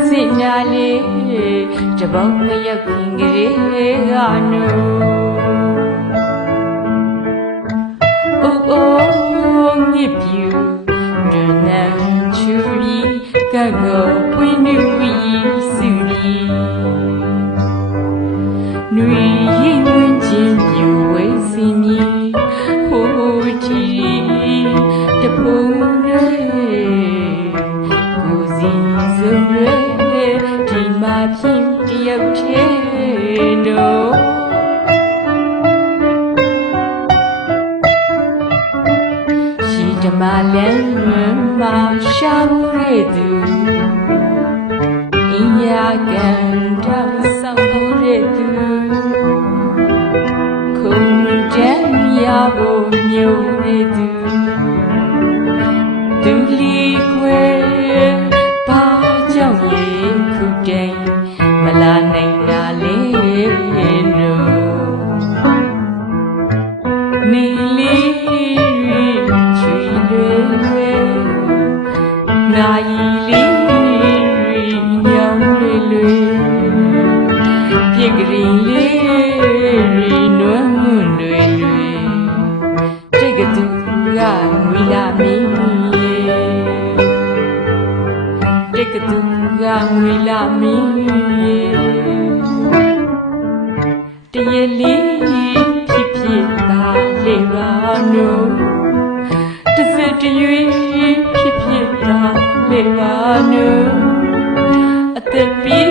ဆောင်မမစင်ညာလေးတပေါင်းမရောက်ခင်ကလေးကနိုးအိုးအိုးမြစ်ပြူဒနန်ချူရီကကော ရှာဖို့ရသူအင်းယာကံတော့ဆောင်ဖို့ရသူခုံတမ်းရဖို့မျိုးရသူသူလီခွဲပါကြောင့်ရေခုတိုင်မလာနိုင်တာလေနို့နီလေး နိုင်လေးညောင်းလွယ်လွယ်ပြက်ကလေးလေးနွမ်းမွန်လွယ်လွယ်တိတ်ကတူကငွေလာမင်းရဲ့တိတ်ကတူကငွေလာမင်းရဲ့တရလေးဖြစ်ဖြစ်သာလေပါနို့တစ်စက်တရွေဖြစ်ဖြစ်သာ လေပါနို့အသက်ပြီး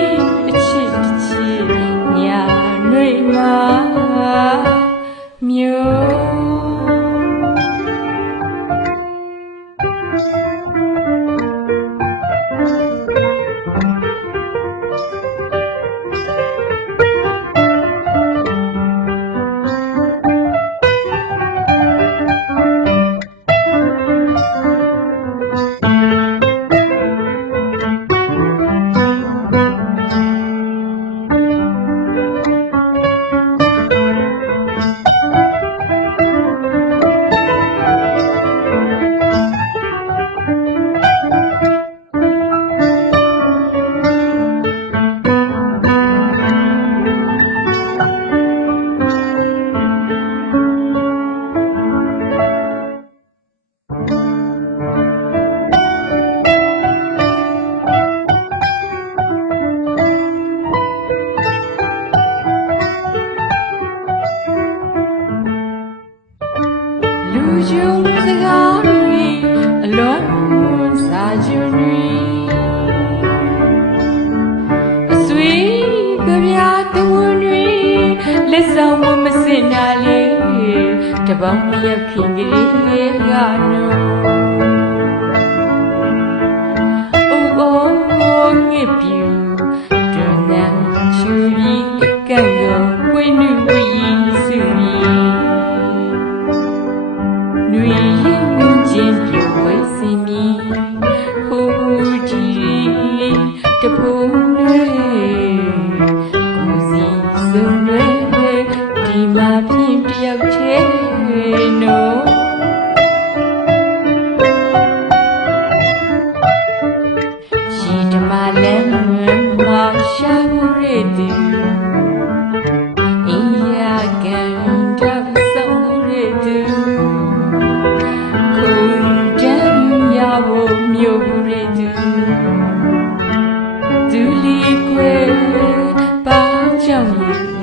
တွေအဆွေကဗျာတဝန်တွေလက်ဆောင်မမစင်နာလေးတပေါင်းမရောက်ခင်ကလေးကနိုးအိုးအိုးငစ်ပြူ ကြီးတ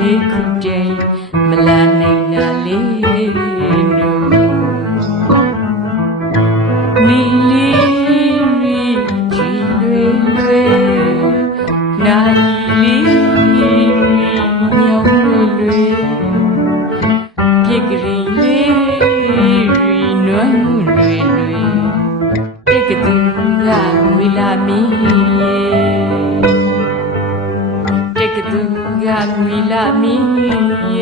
င့်လေခုတိုင်မလာနိုင်တာလေးနို့နီလီရီချီလွယ်လွယ်နိုင်လီရီညောင်းလွယ်လွယ်ပြက်ကလေးလေးရီနွမ်းလွယ်လွယ်တက်ကတူကငွေလာမ la nuit, la mine.